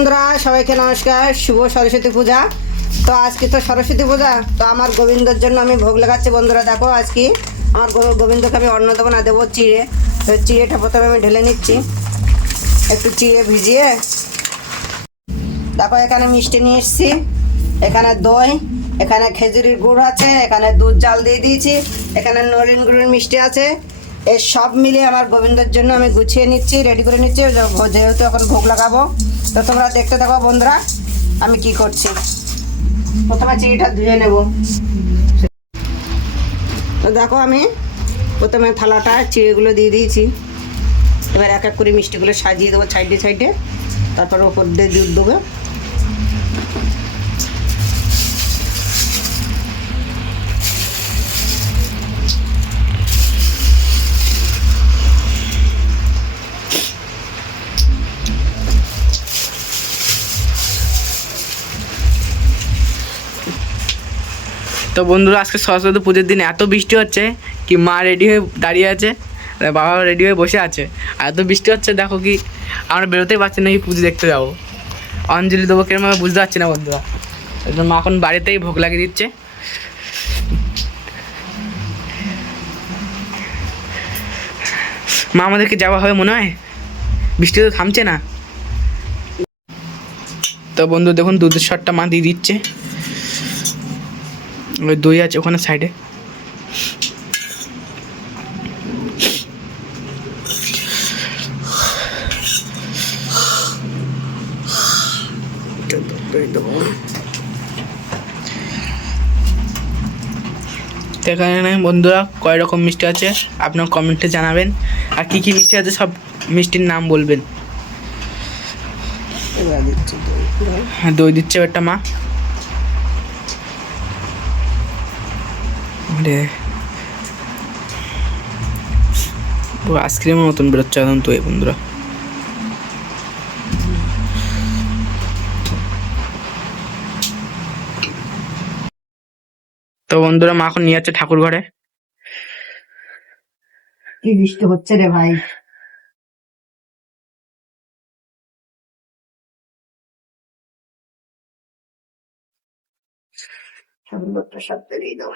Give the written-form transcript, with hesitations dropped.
বন্ধুরা সবাইকে নমস্কার, শুভ সরস্বতী পূজা। তো আজকে তো সরস্বতী পূজা, তো আমার গোবিন্দর জন্য আমি ভোগ লাগাচ্ছি। বন্ধুরা দেখো, আজকে আমার গোবিন্দকে আমি অন্ন দেবো না, দেবো চিড়ে। তো চিড়েটা প্রথমে আমি ঢেলে নিচ্ছি, একটু চিড়ে ভিজিয়ে। দেখো এখানে মিষ্টি নিয়ে এসেছি, এখানে দই, এখানে খেজুরির গুড় আছে, এখানে দুধ জাল দিয়ে দিয়েছি, এখানে নলেন গুড়ের মিষ্টি আছে। এই সব মিলিয়ে আমার গোবিন্দর জন্য আমি গুছিয়ে নিচ্ছি, রেডি করে নিচ্ছি, যেহেতু এখন ভোগ লাগাবো। তো তোমরা দেখতে থাকো বন্ধুরা, আমি কি করছি। প্রথমে চিড়িটা ধুয়ে নেব। তো দেখো আমি প্রথমে থালাটা চিড়েগুলো দিয়ে দিয়েছি। এবার এক এক করে মিষ্টিগুলো সাজিয়ে দেবো সাইডে সাইডে, তারপর ওপর দিয়ে দুধ দেবো। তো বন্ধুরা, আজকে সরস্বতী পুজোর দিন এত বৃষ্টি হচ্ছে কি মা রেডি হয়ে দাঁড়িয়ে আছে, আর বাবা রেডি হয়ে বসে আছে। আর এত বৃষ্টি হচ্ছে দেখো, কি আমরা বেরোতেই পারছি না, কি পুজো দেখতে যাবো, অঞ্জলি দেবো কিরম আমি বুঝতে পারছি না বন্ধুরা। একদম মা এখন বাড়িতেই ভোগ লাগিয়ে দিচ্ছে। মা আমাদেরকে যাওয়া হবে মনে হয়, বৃষ্টি তো থামছে না। তো বন্ধু দেখুন, দুধের শটটা মা দিয়ে দিচ্ছে, ওই দই আছে ওখানে সাইডে। এখানে বন্ধুরা কয় রকম মিষ্টি আছে আপনার কমেন্টে জানাবেন, আর কী কী মিষ্টি আছে সব মিষ্টির নাম বলবেন। হ্যাঁ, দই দিচ্ছে একটা মা। আইসক্রিমের মতন বেরোচ্ছে একদম তো এই বন্ধুরা। তো বন্ধুরা, মা এখন নিয়ে যাচ্ছে ঠাকুর ঘরে। কি বৃষ্টি হচ্ছে রে ভাই। সুন্দর প্রসাদ দিয়ে দাও।